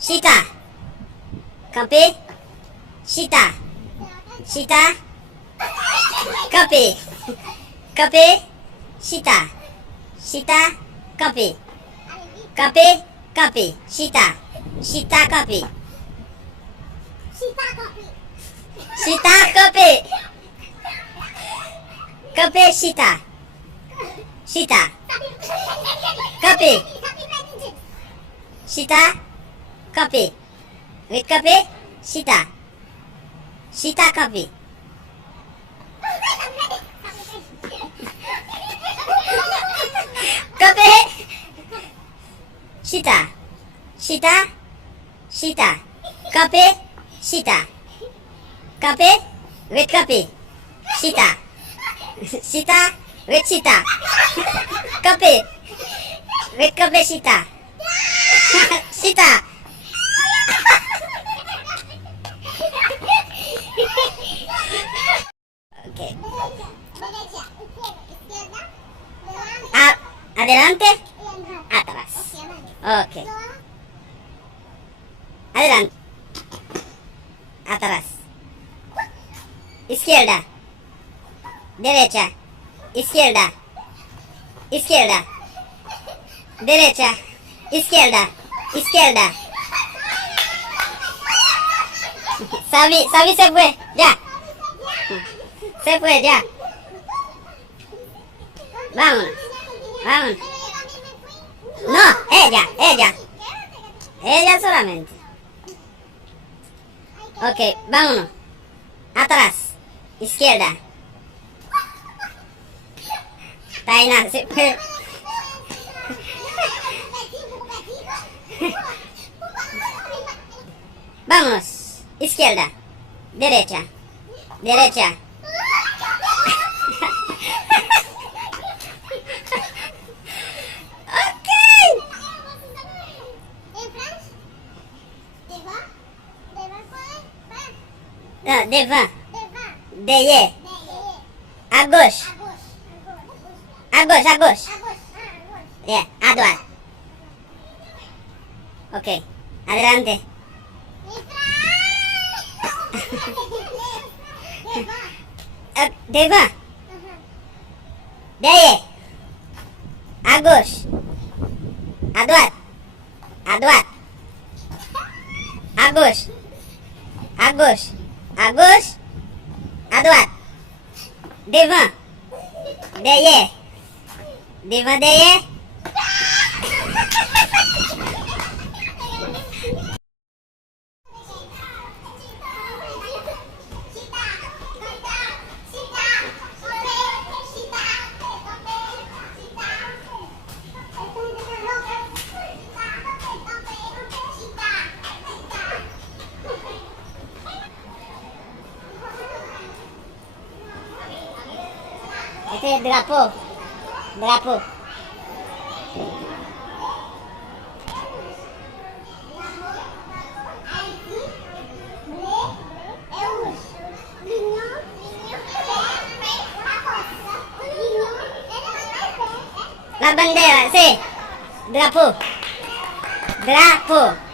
Chita. Copy. Chita. Chita. Copy. Copy. Chita. Chita. Copy. Copy. Copy. Chita. Chita copy. Chita copy. Copy Chita. Chita. Copy. Chita. Copy. With copy. Chita. Chita copy. Copy. Chita. Chita. Chita. Copy. Chita. Copy. With copy. Chita. Chita. With Chita. Copy. With copy Chita. Chita. Okay. Adelante. Atrás. Okay. Adelante. Atrás. Izquierda. Derecha. Izquierda. Izquierda. Derecha. Izquierda. Izquierda. Sabi se fue. Ya. Se fue ya. Vámonos. Vámonos. No, ella. Ella solamente. Ok, vámonos. Atrás. Izquierda. Taina, se fue. Vámonos. Izquierda. Derecha. Derecha. Devant. Derrière. À gauche. À gauche. Yeah, à droite. Ok. Adelante. Devant. Derrière. À gauche. À droite. À droite. À gauche. À gauche. À gauche. À droite. Devant. Derrière. Devant, derrière. Este es el drapeau. Drapeau. La bandera, sí. Drapeau. Drapeau.